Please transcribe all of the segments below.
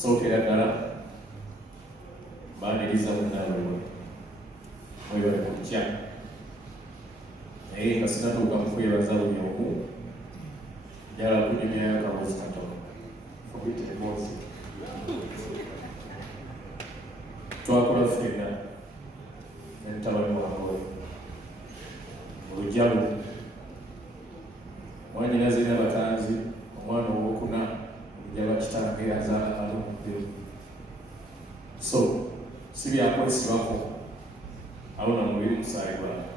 sookera ddala baaniriza munnaabwe mwebale kujja naye nga sinatuuka mu kwebaza buli omu njala kunyumyayo akawoozi katono obuyitire boozi twakola ffenna n'entabani wangoye olujalu mwanyinazina batanzi omwana owokuna oluja bakitange azaala ali mubbiru so si byakwesibako awona mubiri musaayi gwange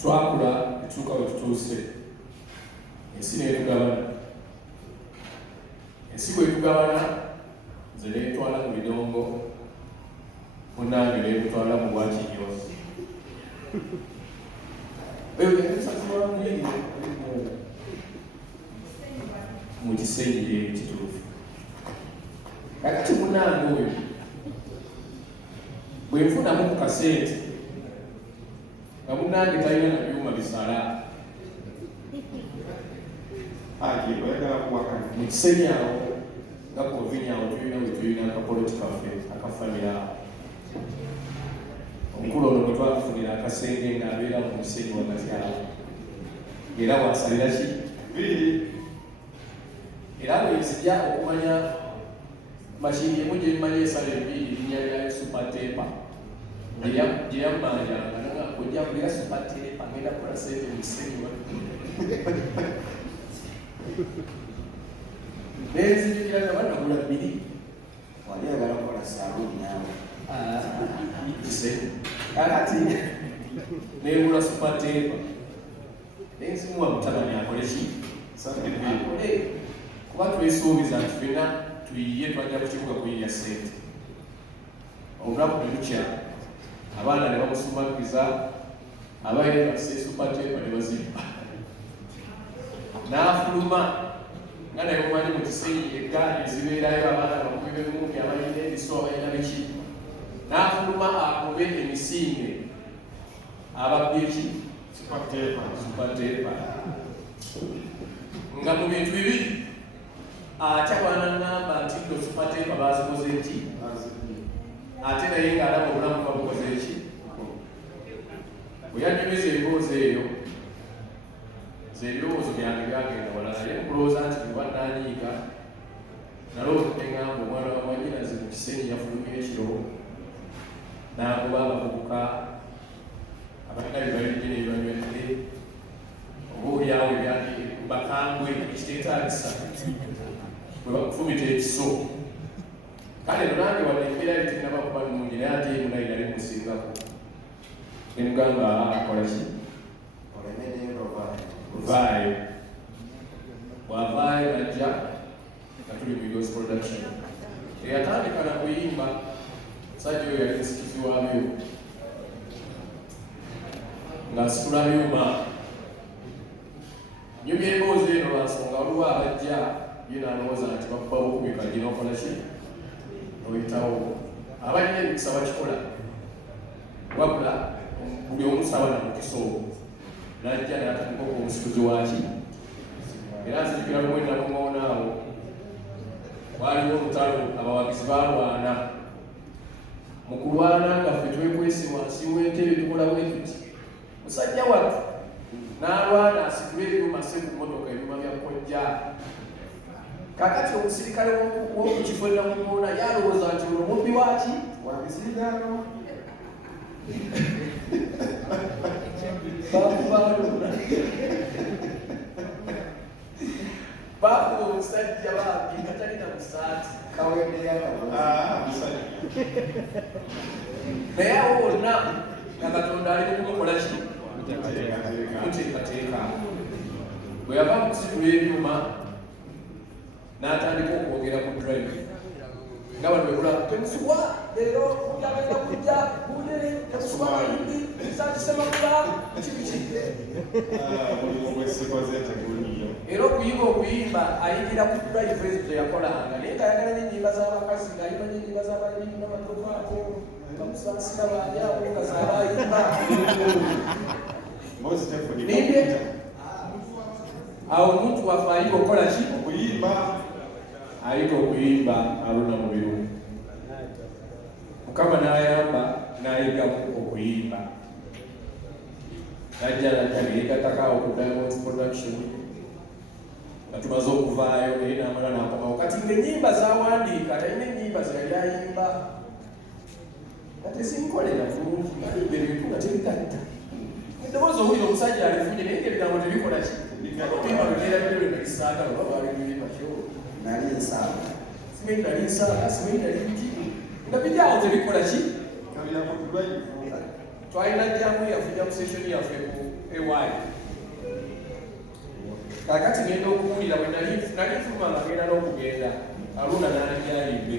twakula etuuka we tutuuse ensi neetugabana ensi bwetugabana nze neetwala mu bidongo munange neetutwala mu bwakinyozi mu kiseera ekituufu kakati munange oyo bwenfunamu ku kasente nga munange talina na byuma bisala mu kiseera awo nga kovinya awo tulina we tulina akapoliti kaffe akafamira omukulu ono bwe twakufunira akasenge ng'abeera mu musenyi wakati awo era wasalira ki era bwenzija okumanya mashini emu gye mmanya esala ebbiri linnya lyayo supatepa gye yammanjanga nga ojja kulira supatepa ngenda kukola sente mu musenyi nenzijukira nga banagula bbiri wali agala kukola saaluuni naawe kakati nengula supatepa nenzimuwa mutabani akole ki akole kuba twesuubiza nti fenna tuyiye twajja kukibuga kuyiya sente olunaku nelukya abaana ne bamusumagiza abaire basee supatepa ne bazimba n'afuluma nga naye mumanyi mu kisenyi eggaali ezibeerayo abaana bakumi b'emumpi abalina ebiso abalina biki n'afuluma akube emisinde ababbeki supatepa nga mu bintu bibiri ate bwanangamba nti ndo supatepa bazikoze eki ate naye ng'alaba obulamu babukoze eki bwe yanyumiza ebiboozi eyo ebirowoozo byange byagenda wala naye nkulowooza nti bwe bananyiiga nalowooza engamba omwana wa mwanyinaze mu kisenyi yafulumya ekiro n'agoba abavubuka abalina byebalijjira ebibanywedde oba olyawo bakangwe ekiteetaagisa bwe bakufumita ekiso kale no nange wadde embeera litinaba kuba nnungi naye ate munayi nali musingako nemugamba akola ki vaayo bwavaayo najja nga tuli mu Eagles production eyatandika na kuyimba sajja oyo yali musikizi waabyo ng'asitula byuma nyumya emboozi eno lwansonga waliwo abajja ye n'alowooza nti bakubawo okubika gye n'okola ki oyitawo abalina emikisa bakikola wabula buli omusaba na mukisa ogwo najja n'atandika omusikuzi waki era nzijukira lumwe namuŋoonaawo waliwo olutalo abawagizi balwana mu kulwana nga ffe twekwese wansi w'entebe tukola bwetuti musajja wattu n'alwana asikula ebyuma se ku mmotoka ebyuma bya kkojja kakati omusirikale w'okukifo namuŋoona yalowooza nti ono mubbi waki wabizigaano bakuba omusajja bambi nga talina musaati naye awo wonna nga Katonda ali mukumukola ki muteekateeka bwe yava mukusitula ebyuma n'atandika okwogera ku drive nga bano bebula temusubwa leero yagenda kujja budere temusubwa mayimbi sakisemakula kibiki era okuyimba ayingira ku drive ezo teyakolanga naye ng'ayagala n'ennyimba z'abakazi ng'ayimba n'ennyimba z'abayimbi n'amatofaako bamusansira banyawo nga z'abayimba awo omuntu waffe ayita okukola ki? Okuyimba. Ayita okuyimba Haruna Mubiru. Mukama n'ayamba n'ayigamu okuyimba. Najja neyegattako ku Diamonds Production nga tumaze okuvaayo naye n'amala n'akomawo. Kati ng'ennyimba z'awandiika talina ennyimba ze yali ayimba nga tezinkolera bulungi, ng'ayimba ebintu nga tebigatta. Eddoboozi owulira omusajja alifunye naye ng'ebigambo tebikola ki? Ebimba bibeera bino bye bisaaga oba baabiyimba kyo. Nali nsaaga. Simanyi nali nsaaga, simanyi nali biki. Nga biri awo tebikola ki? Twalina jjamu yaffe jjamu session yaffe ku EY. Kakati ngenda okuwulira bwe nali nfuluma nga ngenda n'okugenda Haruna n'alijja ayimbe.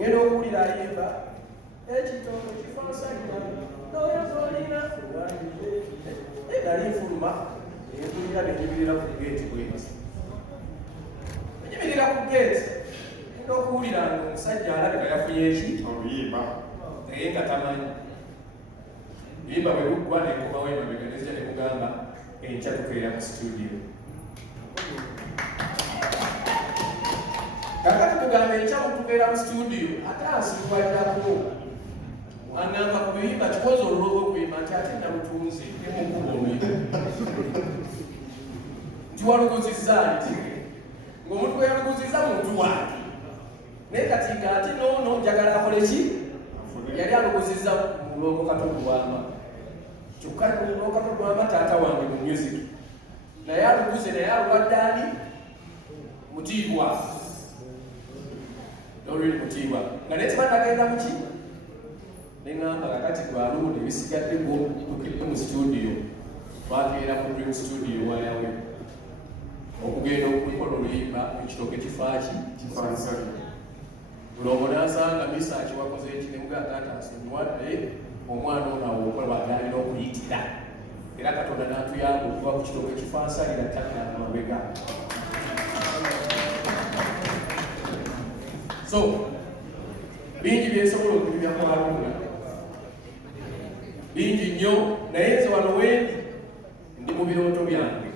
Ngenda okuwulira ayimba ekitono kifaanagana n'oyozolina nali nfuluma enkulira nenyibirira ku geeti bwebasi. Nenyibirira ku geeti ngenda okuwulira nga omusajja alabika yafunye eki? Oluyimba. Naye nga tamanyi. Yimba bwe buggwa n'enkomawo emabega nezija ne mugamba enkya tukeera mu studio. Kakati mugamba enkya tukeera mu studio ate ansibuwaddako. Angamba ku biyimba kikoze olulwo lw'okuyimba nti ate nalutunze nemukuba oluyimba. Nti waluguzizza nti ng'omuntu gwe yaluguzizza muntu wange. Naye kati ng'ate noono njagala akole ki? Yali aluguzizza mu lwongo Katonda bw'ama. Kyokka Katonda bw'ama taata wange mu music. Naye aluguze naye aluwadde ani? Mutiibwa. N'olwiri Mutiibwa. Nga naye tebannagenda mu ki? Ne ŋŋamba kakati gw'aluwude ebisigadde tukidde mu studio. Twakeera mu dream studio wayawe. Okugenda okukola oluyimba ekitooke kifaaki kifaanagana. Bulongo n'asanga Misaaki wakoze eki ne mugamba taata nsonyiwa naye omwana ono awo okola bw'agaalina okuyitira. Era Katonda n'atuyamba okuva ku kitooke kifaansalira ttaka amabega. So, bingi byensobola okunyumya ku Haruna. Bingi nnyo naye nze wano wendi ndi mu birooto byange.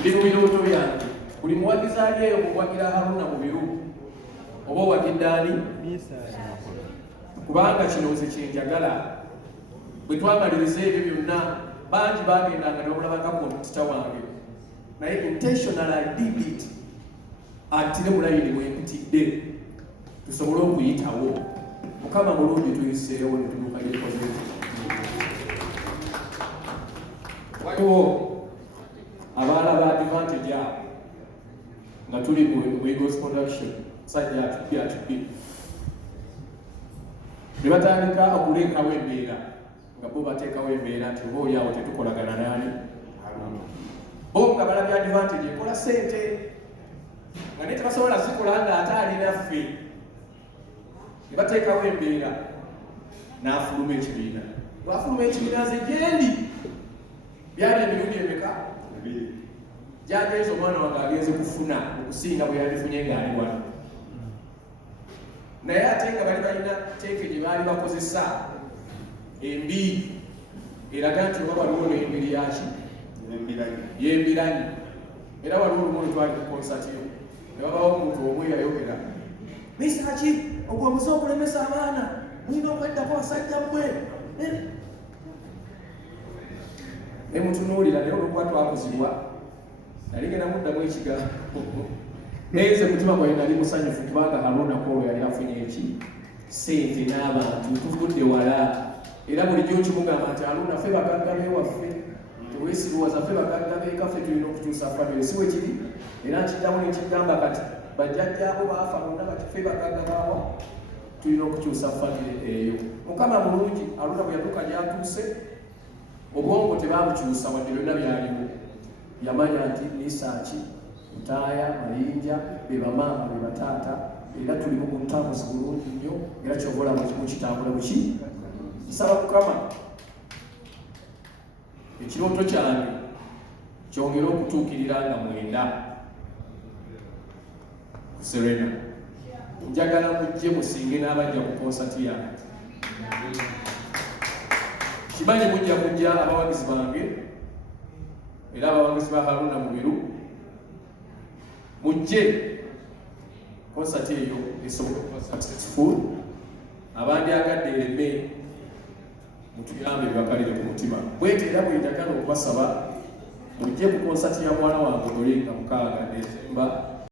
Ndi mu birooto byange. Buli muwagizi ali eyo kuwagira Haruna Mubiru oba owagidde ani? Kubanga kino nze kyenjagala. Bwe twamaliriza ebyo byonna bangi bagendanga n'obulabanga kompyuta wange. Naye intentional I did it. Atire mulayini bwempitidde tusobole okuyitawo. Mukama mulungi tuyiseewo ne tuluka yekoze. Waliwo abaala ba advantage abo nga tuli mu Eagles Production sajja atupi ne batandika okuleekawo embeera nga bo bateekawo embeera nti oba oliawo tetukolagana nani bo nga balabya advantage ekola ssente nga naye tebasobola zikola nga ate ali naffe ne bateekawo embeera n'afuluma ekibiina. Lwafuluma ekibiina nze gyendi byali emirundi emeka? Gyagenze omwana wange agenze kufuna okusinga bwe yandifunye ng'ali wano. Naye ate nga bali balina teeke gye baali bakozesa embi eraga nti oba waliwo n'embiri yaki y'embiranyi. Era waliwo olumu lwe twali ku konsati yo ne wabawo omuntu omu yayogera Misaaki ogwo omuze okulemesa abaana mulina okweddako basajja mmwe. Ne mutunuulira naye olwokuba twakuzibwa nali genda muddamu ekigambo. Naye nze mutima gwange nali musanyufu kubanga Haruna Kolo yali afunye eki? Ssente n'abantu tuvudde wala. Era bulijjo nkimugamba nti Haruna ffe bagagga beewaffe teweesiruwaza ffe bagagga beeka ffe tulina okukyusa famire si we kiri. Era nkiddamu nekigamba kati bajjajjaabo baafa bonna kati ffe bagagga baawa tulina okukyusa famire eyo. Mukama mulungi. Haruna bwe yatuuka gy'atuuse obwongo tebabukyusa wadde byonna byaliwo. Yamanya nti Misaaki, Mutaaya, Mayinja be bamaama be bataata era tuli mu butambuzi bulungi nnyo era kyobola mu kitambula buki. Nsaba Mukama ekirooto kyange kyongere okutuukirira nga mwenda ku Serena. Njagala mujje musinge n'abajja ku konsati yange. Kimanyi mujja kujja abawagizi bange era abawanguzi ba Haruna Mubiru mujje concert eyo esobola okuba successful. Abandyagadde ereme mutuyambe bibakalire ku mutima. Bwete era bwe njagala okubasaba mujje ku concert ya mwana wange Olenga 6 December